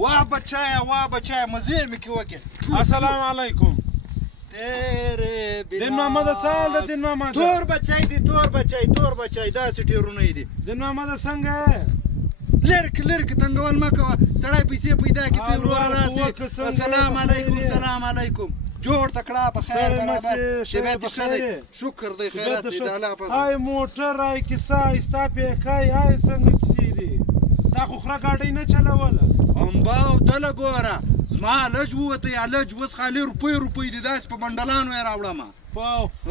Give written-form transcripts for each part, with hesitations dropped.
واه بچایا مزه مې کې وکړې. السلام علیکم. تیرې بنا دین محمد سال د دین محمد تور بچای داسې ټیرونه دي. دین محمد څنګه لرک تنګول مه کوه. سړی پیسې پیدا کړي ته وروره راسي. السلام علیکم جوړ تکړه په خیر برابر شباب ښه دی. شکر دی خیرات دی د الله په آی موټر آی کیسه ستا پیکای آی څنګه کیسې دي تا خو خره ګاډۍ نه چلوله امباو دله ګوره زما لج ووته یا لج اوس خالي روپۍ دي داسې په بنډلانو یې راوړمه.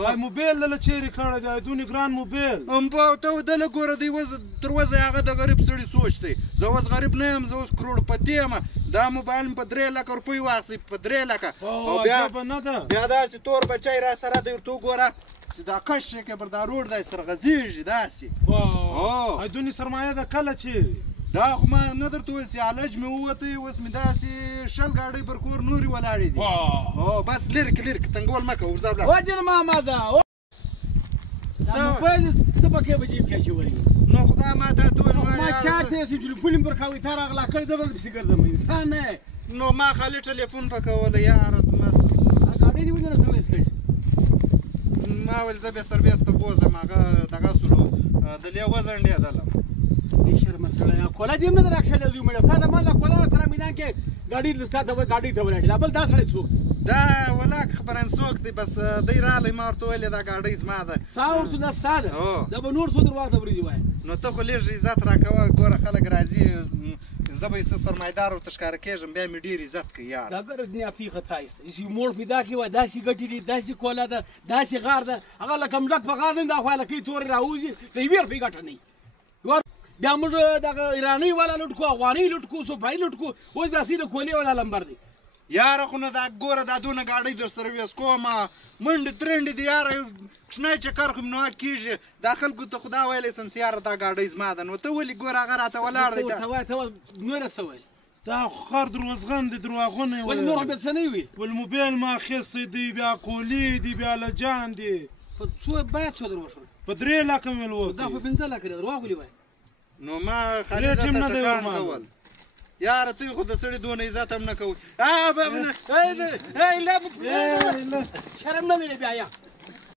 آی موبایل دله چیرې کړی دی دونې ګران موبایل امباو ته دله ګوره دی تر اوسه هغه د غریب سړي سوچ دی. زه اوس غریب نه یم، زه اوس کروړپتی یم. دا موبایل مې په 3 لکه روپۍ واخیستې په 3 لکه. او بیا داسې تور بچی را سره دی ورته وګوره چې دا کش کې پر دا روډ دی سرغځېږي داسې. ای دونې سرمایه ده کله چیرې دا خو ما نه درته وویل چې علج مې ووتی اوس مې داسې 20 ګاډۍ پر کور نورې ولاړې دي. بس لرک تنګول مه کوه ورځه ولاړه. ودین محمده موبایل ته په کې به جیب کې اچولی نو خدای ما ته ته ویل ما چا ته یې چې پول مې پر کوي تا راغلا کړی ده بل پسې ګرځم انسان نه نو ما خالي ټلیفون پکوله یاره ګاډۍ دې ودې نه سرویس کړي. ما ویل زه بیا سرویس ته بوځم هغه دغه سلو د لې وزنډېدلم. بې شرمه سړی کوله دې هم نه راکښلی زوی مړی تا د ما له کوله سره میدان کې ګاډۍ ته ولاړې دا بل دا سړی څوک دا ولاک خبرنڅوک دی بس دی رالی ما ورته ویلې دا ګاډۍ زما ده. تا ورته دا ستا ده دا به نور څو درواغ ته ورځي وایه. نو ته خو لږ عزت راکوه ګوره خلک راځي زه به یې څه سرمایدار ورته ښکاره کېږم بیا مې ډېر عزت کوي یار. دا ګره دنیا تیغه تایست یې موړ پیدا کړي وای داسې ګټې دي داسې کوله ده داسې غار ده هغه لکه ملک په غار نه دا خو هلکۍ تورې راوځي د یوې روپۍ ګټه نه وي. بیا موږ دغه ایرانۍ والا لوټ کړو افغانۍ لوټ کړو صوفایي لوټ کړو اوس بیا سیده کولې والا لمبر دی. یاره خو نه دا ګوره دا دونه ګاډۍ در سرویس کومه منډې ترنډې دي یاره کوچنی چکر خو مې نه کېږي. دا خلکو ته خو دا ویلی سم چې یاره دا ګاډۍ زما ده. نو ته ولې ګوره هغه راته ولاړ دی ته نوره څه ویل دا خر دروازغن دي دروغونه یې ولې نور خو بیا څه نه وي والموبایل ما اخیستی دی بیا کولي دي بیا لجان دي په څو باید څو در وشول په 3 لکه مې لوتې دا په 15 لکه دی درواغ ولې وایي. نو ما خالي ده ته ټکان کول یاره ته خو د سړي دونه عزت هم نه کوي. شرم نه لري بیا